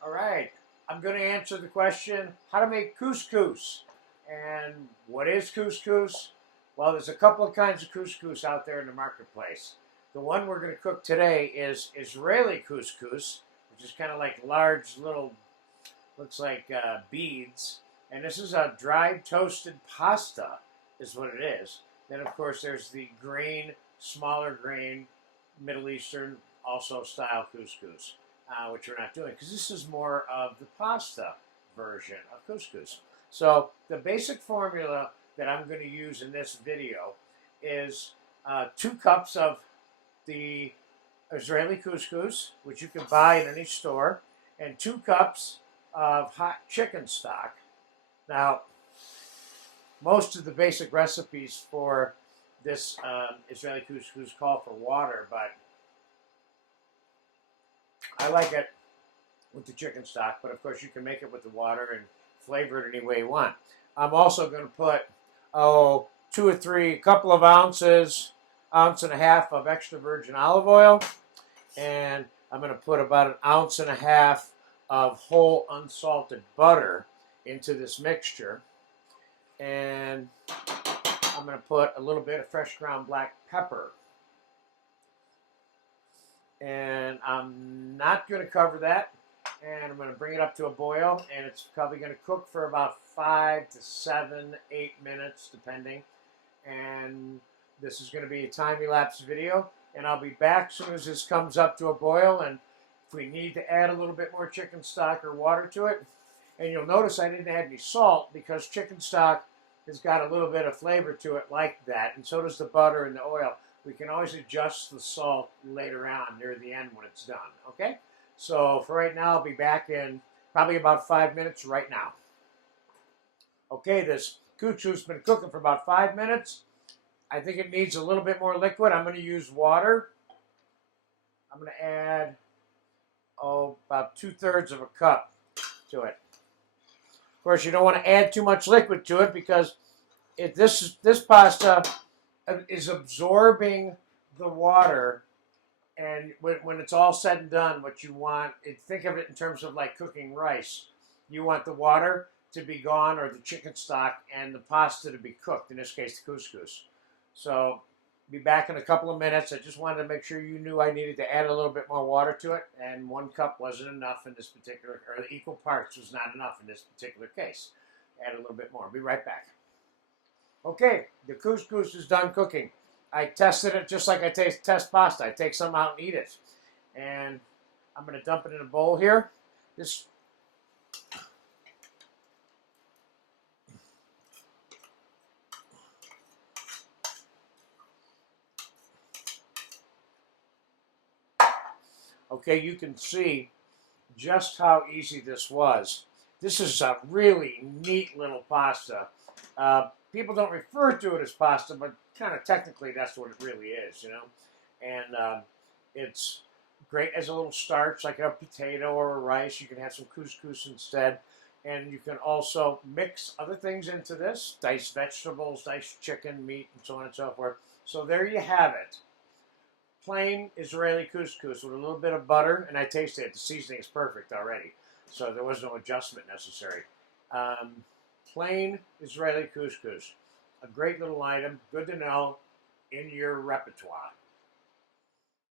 All right, I'm going to answer the question how to make couscous. And what is couscous? Well, there's a couple of kinds of couscous out there in the marketplace. The one we're going to cook today is Israeli couscous, which is kind of like large little, looks like beads. And this is a dried toasted pasta, is what it is. Then, of course, there's the grain, smaller grain, Middle Eastern also style couscous, which we're not doing because this is more of the pasta version of couscous. So the basic formula that I'm going to use in this video is 2 cups of the Israeli couscous, which you can buy in any store, and 2 cups of hot chicken stock. Now, most of the basic recipes for this Israeli couscous call for water, but I like it with the chicken stock, but of course you can make it with the water and flavor it any way you want. I'm also going to put, 2 or 3, a couple of ounces, ounce and a half of extra virgin olive oil, and I'm going to put about 1.5 ounces of whole unsalted butter into this mixture. And I'm going to put a little bit of fresh ground black pepper. And I'm not going to cover that. And I'm going to bring it up to a boil. And it's probably going to cook for about 5 to 7, 8 minutes, depending. And this is going to be a time-elapse video. And I'll be back as soon as this comes up to a boil. And if we need to add a little bit more chicken stock or water to it. And you'll notice I didn't add any salt because chicken stock has got a little bit of flavor to it like that. And so does the butter and the oil. We can always adjust the salt later on near the end when it's done, okay? So for right now, I'll be back in probably about 5 minutes right now. Okay, this couscous has been cooking for about 5 minutes. I think it needs a little bit more liquid. I'm going to use water. I'm going to add, about 2/3 of a cup to it. Of course, you don't want to add too much liquid to it because this pasta is absorbing the water, and when it's all said and done, what you want, think of it in terms of like cooking rice. You want the water to be gone, or the chicken stock, and the pasta to be cooked, in this case the couscous. So be back in a couple of minutes. I just wanted to make sure you knew I needed to add a little bit more water to it, and 1 cup wasn't enough in this particular, or the equal parts was not enough in this particular case. Add a little bit more. Be right back. Okay, the couscous is done cooking. I tested it just like I test pasta. I take some out and eat it. And I'm going to dump it in a bowl here. Okay, you can see just how easy this was. This is a really neat little pasta. People don't refer to it as pasta, but kind of technically that's what it really is, you know. And it's great as a little starch, like a potato or a rice. You can have some couscous instead. And you can also mix other things into this, diced vegetables, diced chicken, meat, and so on and so forth. So there you have it. Plain Israeli couscous with a little bit of butter, and I tasted it. The seasoning is perfect already, so there was no adjustment necessary. Plain Israeli couscous, a great little item, good to know in your repertoire.